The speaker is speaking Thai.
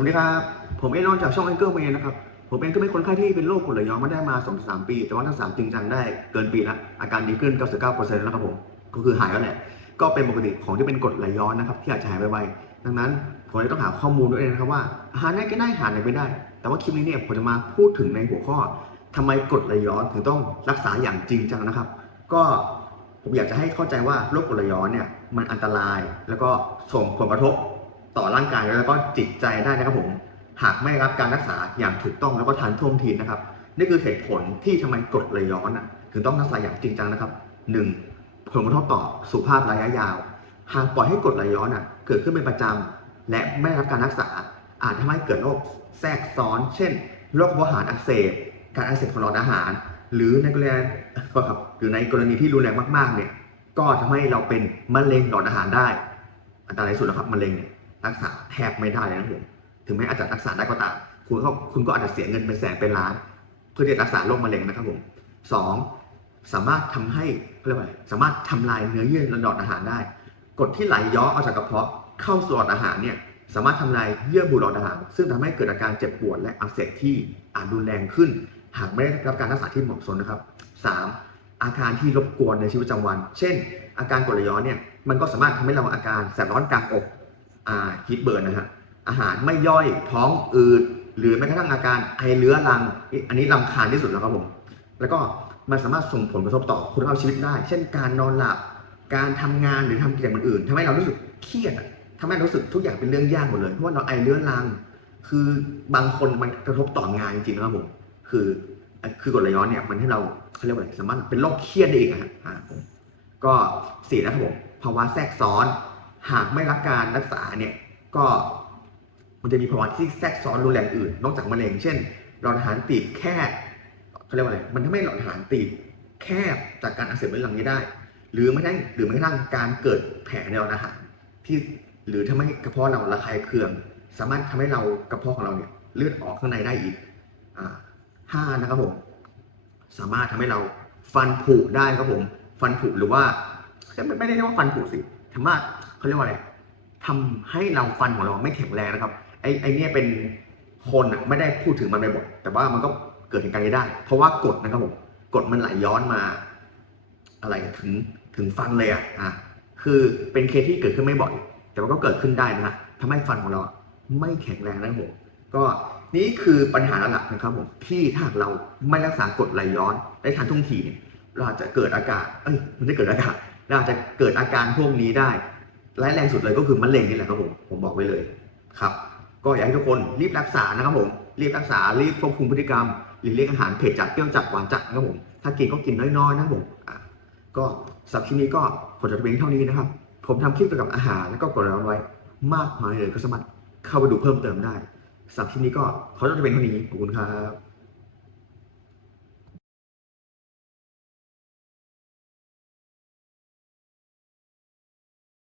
วัสดีครับ ผมเอนอนจากช่องแองเกิลเมนนะครับ ผมเองก็เป็นคนไข้ที่เป็นโรคกรดไหลย้อนมาได้มา2อสปี แต่ว่ารักษามจริงจังได้เกินปีละอาการดีขึ้น 99%แล้วครับผม ก็คือหายแล้วแหละ ก็เป็นปกติของที่เป็นกรดไหลย้อนนะครับที่อาจจะหายไปไวๆดังนั้นผมเลยต้องหาข้อมูลด้วยนะครับว่าอาหารได้ก็ได้หารไหนไม่ได้ แต่ว่าคลิปนี้เนี่ยผมจะมาพูดถึงในหัวข้อทำไมกรดไหลย้อนถึงต้องรักษาอย่างจริงจังนะครับ ก็ผมอยากจะให้เข้าใจว่าโรคกรดไหลย้อนเนี่ยมันอันตราย แล้วก็ส่งผลกระทบ ต่อร่างกายแล้วก็จิตใจได้นะครับผม หากไม่รับการรักษาอย่างถูกต้องแล้วก็ทันท่วงทีนะครับ นี่คือเหตุผลที่ทำไมกรดไหลย้อนน่ะถึงต้องรักษาอย่างจริงจังนะครับ 1. ผลกระทบต่อสุขภาพระยะยาว หากปล่อยให้กรดไหลย้อนน่ะเกิดขึ้นเป็นประจำและไม่รับการรักษา อาจทำให้เกิดโรคแทรกซ้อน เช่นโรคกระเพาะอาหารอักเสบการอักเสบของหลอดอาหาร หรือในกรณีก็ครับหรือในกรณีที่รุนแรงมากๆเนี่ยก็ทำให้เราเป็นมะเร็งหลอดอาหารได้ อันตรายสุดแล้วครับมะเร็งเนี่ย รักษาแทบไม่ได้เลยนะผมถึงแม้อาจจะรักษาได้ก็ตามคุณก็คุณก็อาจจะเสียเงินเป็นแสนเป็นล้าน เพื่อที่จะรักษาโรคมะเร็งนะครับผมสองสามารถทำให้เรียกว่าสามารถทำลายเนื้อเยื่อหลอดอาหารได้กรดที่ไหลย้อนออกจากกระเพาะเข้าสู่หลอดอาหารเนี่ยสามารถทำลายเยื่อบุหลอดอาหาร ซึ่งทำให้เกิดอาการเจ็บปวดและอักเสบที่อาจรุนแรงขึ้น หากไม่ได้รับการรักษาที่เหมาะสมนะครับ 3. อาการที่รบกวนในชีวิตประจำวัน เช่น อาการกรดไหลย้อนเนี่ยมันก็สามารถทำให้เราอาการแสบร้อนกลางอก ฮีทเบิร์นนะฮะอาหารไม่ย่อยท้องอืดหรือแม้กระทั่งอาการไอเรื้อรัง อันนี้ลำคาญที่สุดแล้วครับผม แล้วก็มันสามารถส่งผลกระทบต่อคุณภาพชีวิตได้ เช่นการนอนหลับ การทำงานหรือทำกิจกรรมอื่นๆทำให้เรารู้สึกเครียดอะทำให้เรารู้สึกทุกอย่างเป็นเรื่องยากหมดเลย เพราะว่าเราไอเรื้อรัง คือบางคนมันกระทบต่องานจริงๆนะครับผม คือ คือกรดไหลย้อนเนี่ยมันให้เราเขาเรียกว่าอะไร สามารถเป็นโรคเครียดได้อีกอะฮะผมก็สี่นะครับผม ภาวะแทรกซ้อน หากไม่รับการรักษาเนี่ยก็มันจะมีภาวะที่แทรกซ้อนรุนแรงอื่น นอกจากมะเร็ง เช่นหลอดอาหารตีบแคบเขาเรียกว่าอะไรมันทำให้หลอดอาหารตีบแคบจากการอักเสบเรื้อรังนี้ได้ หรือไม่ได้หรือไม่กระทั่งการเกิดแผลในหลอดอาหารที่หรือทำให้กระเพาะเราระคายเคือง สามารถทำให้เรากระเพาะของเราเนี่ยเลือดออกข้างในได้อีกอ่าห้านะครับผมสามารถทำให้เราฟันผุได้ครับผม ฟันผุหรือว่าไม่ไม่ได้เรียกว่าฟันผุสิ สามารถเขาเรียกว่าอะไรทำให้เราฟันของเราไม่แข็งแรงนะครับ ไอ้ไอ้เนี่ยเป็นคนอะไม่ได้พูดถึงมันบ่อยแต่ว่ามันก็เกิดเหตุการณ์นี้ได้ เพราะว่ากฎนะครับผมกฎมันไหลย้อนมา อะไรถึงถึงฟันเลยอะอะคือเป็นเคสที่เกิดขึ้นไม่บ่อย แต่ว่าก็เกิดขึ้นได้นะฮะทำให้ฟันของเราไม่แข็งแรงนะครับผมก็นี่คือปัญหาหลักนะครับผมที่ถ้าเราไม่รักษากดไหลย้อนได้ทันท่วงทีเนี่ยเราอาจจะเกิดอาการเอ้ยมันจะเกิดอาการ อาจจะเกิดอาการพวกนี้ได้ร้ายแรงสุดเลยก็คือมะเร็งนี่แหละครับผมผมบอกไว้เลยครับ ก็อยากให้ทุกคนรีบรักษานะครับผมรีบรักษารีบควบคุมพฤติกรรมหรือเลี่ยงอาหารเผ็ดจัดเปรี้ยวจัดหวานจัดนะครับผมถ้ากินก็กินน้อยๆนะครับผมก็สับคลิปนี้ก็ขอจบเพียงเท่านี้นะครับ ผมทำคลิปเกี่ยวกับอาหารแล้วก็กดไหลย้อนไว้ มากมายเลยก็สามารถเข้าไปดูเพิ่มเติมได้สับคลิปนี้ก็ขอจบเพียงเท่านี้ขอบคุณครับ